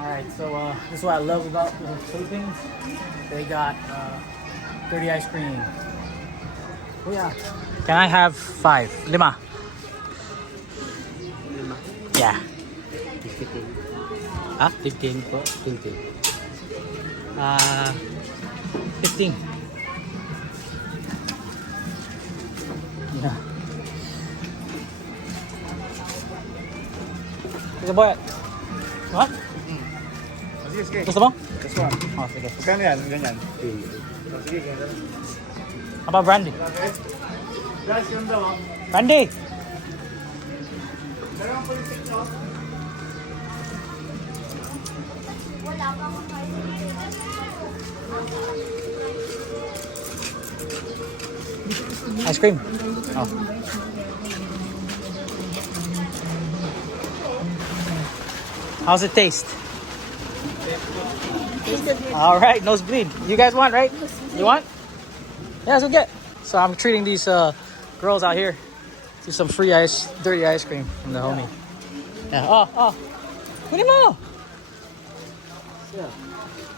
Alright, so this is what I love about the Philippines. They got dirty ice cream. Oh yeah. Can I have 5? Lima. Yeah. 15. Huh? 15 po. 20. 15. Yeah. Gusto mo? What? Sige, sige. Gusto mo? This one. Oh, sige. Magkano yan? Ganyan. Sige, ganyan. How about brandy? Guys, yun daw. Brandy! Dalawang politik to. Ice cream. Oh. How's it taste? All right, nosebleed. You guys want, right? You want? Yeah, so get. So I'm treating these girls out here to some free dirty ice cream from the homie. Yeah. Oh. Kunin mo.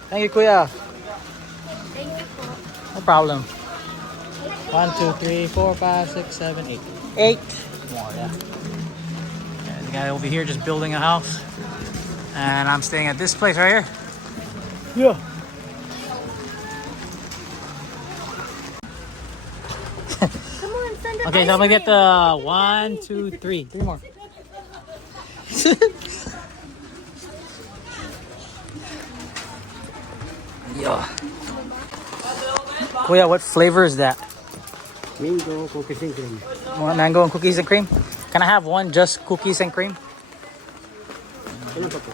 Thank you, Kuya. No problem. 1, 2, 3, 4, 5, 6, 7, 8. 8 more, yeah. And the guy over here just building a house. And I'm staying at this place right here. Yeah. Come on, send it. Okay, so I'm gonna get the 1, 2, 3. 3 more. Yeah. Kuya, what flavor is that? Mango, cookies and cream. One mango and cookies and cream? Can I have one just cookies and cream? Ano pa po?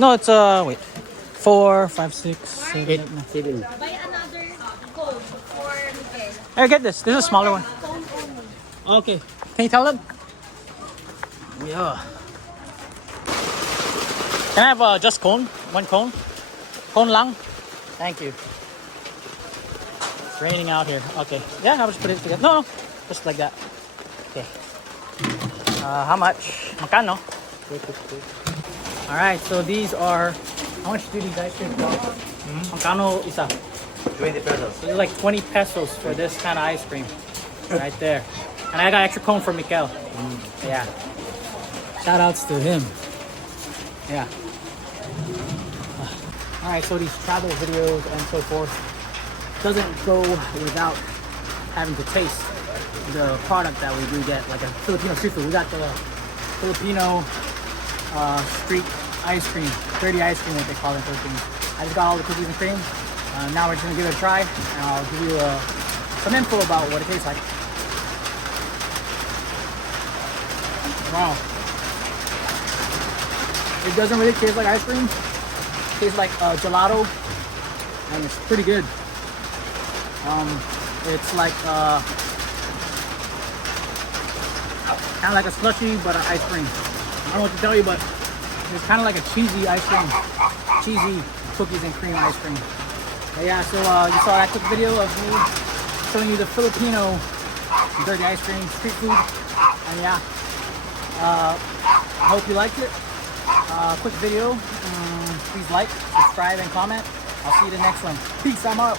No, it's wait. 4, 5, 6, 7, 8, 9. 7. Buy another code for Miguel. Hey, get this. This is a smaller one. Phone only. Okay. Can you tell them? Yeah. Can I have just cone? One cone? Cone lang? Thank you. It's raining out here. Okay. Yeah, I'll just put it together. No. Just like that. Okay. How much? Magkano? Alright, so these are... How much do these ice cream cost? Magkano isa? 20 pesos. So they're like 20 pesos for this kind of ice cream. Right there. And I got extra cone for Mikel. Yeah. Shout outs to him. Yeah. Alright, so these travel videos and so forth doesn't go without having to taste the product that we do get, like a Filipino street food. We got the Filipino street ice cream, dirty ice cream, what they call it in Philippines. I just got all the cookies and cream. Now we're just gonna give it a try, and I'll give you some info about what it tastes like. Wow. It doesn't really taste like ice cream. It tastes like gelato, and it's pretty good. It's like kind of like a slushy, but an ice cream. I don't know what to tell you, but it's kind of like a cheesy ice cream, cheesy cookies and cream ice cream. But yeah, so you saw that quick video of me showing you the Filipino dirty ice cream, street food, and yeah, I hope you liked it. Quick video. Please like, subscribe, and comment. I'll see you in the next one. Peace. I'm out.